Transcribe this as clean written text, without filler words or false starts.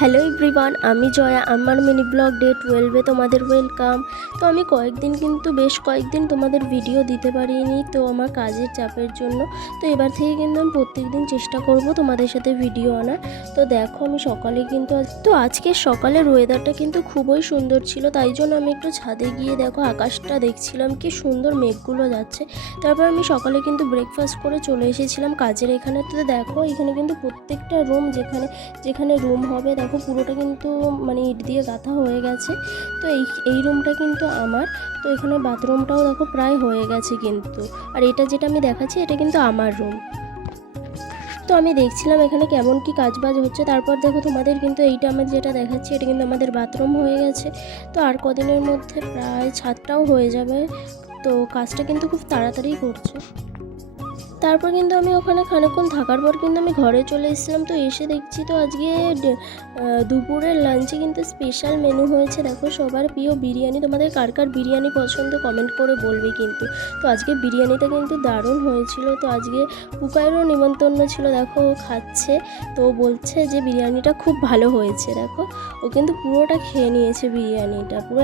Hello everyone, আমি জয়া। আমার mini blog day 12-এ তোমাদের ওয়েলকাম। তো আমি বেশ কয়েকদিন তোমাদের ভিডিও দিতে পারিনি, তো আমার কাজের চাপের জন্য। তো এবার থেকে কিন্তু আমি প্রত্যেক দিন চেষ্টা করব তোমাদের সাথে ভিডিও আনার। তো দেখো আমি সকালে কিন্তু আজকের সকালের ওয়েদারটা কিন্তু খুবই সুন্দর ছিল, তাই জন্য আমি একটু ছাদে গিয়ে দেখো আকাশটা দেখছিলাম, কি সুন্দর মেঘগুলো যাচ্ছে। তারপর আমি সকালে কিন্তু ব্রেকফাস্ট করে চলে এসেছিলাম কাজের এখানে। তো দেখো এখানে কিন্তু প্রত্যেকটা রুম যেখানে রুম হবে দেখো পুরোটা কিন্তু মানে ইট দিয়ে গাঁথা হয়ে গেছে। তো এই রুমটা কিন্তু আমার। তো এখানে বাথরুমটাও দেখো প্রায় হয়ে গেছে কিন্তু। আর এটা যেটা আমি দেখাচ্ছি এটা কিন্তু আমার রুম। তো আমি দেখছিলাম এখানে কেমন কি কাজবাজ হচ্ছে। তারপর দেখো তোমাদের কিন্তু এইটা আমি যেটা দেখাচ্ছি এটা কিন্তু আমাদের বাথরুম হয়ে গেছে। তো আর কদিনের মধ্যে প্রায় ছাদটাও হয়ে যাবে। তো কাজটা কিন্তু খুব তাড়াতাড়ি করছে। তারপর কিন্তু আমি ওখানে খানিকক্ষণ থাকার পর কিন্তু আমি ঘরে চলে এসেছিলাম। তো এসে দেখছি তো আজকে দুপুরের লাঞ্চে কিন্তু স্পেশাল মেনু হয়েছে দেখো, সবার প্রিয় বিরিয়ানি। তোমাদের কার কার বিরিয়ানি পছন্দ কমেন্ট করে বলবে কিন্তু। তো আজকে বিরিয়ানিটা কিন্তু দারুণ হয়েছিল। তো আজকে পুকাইরও নিমন্ত্রণ ছিল, দেখো ও খাচ্ছে। তো বলছে যে বিরিয়ানিটা খুব ভালো হয়েছে। দেখো ও কিন্তু পুরোটা খেয়ে নিয়েছে বিরিয়ানিটা পুরো।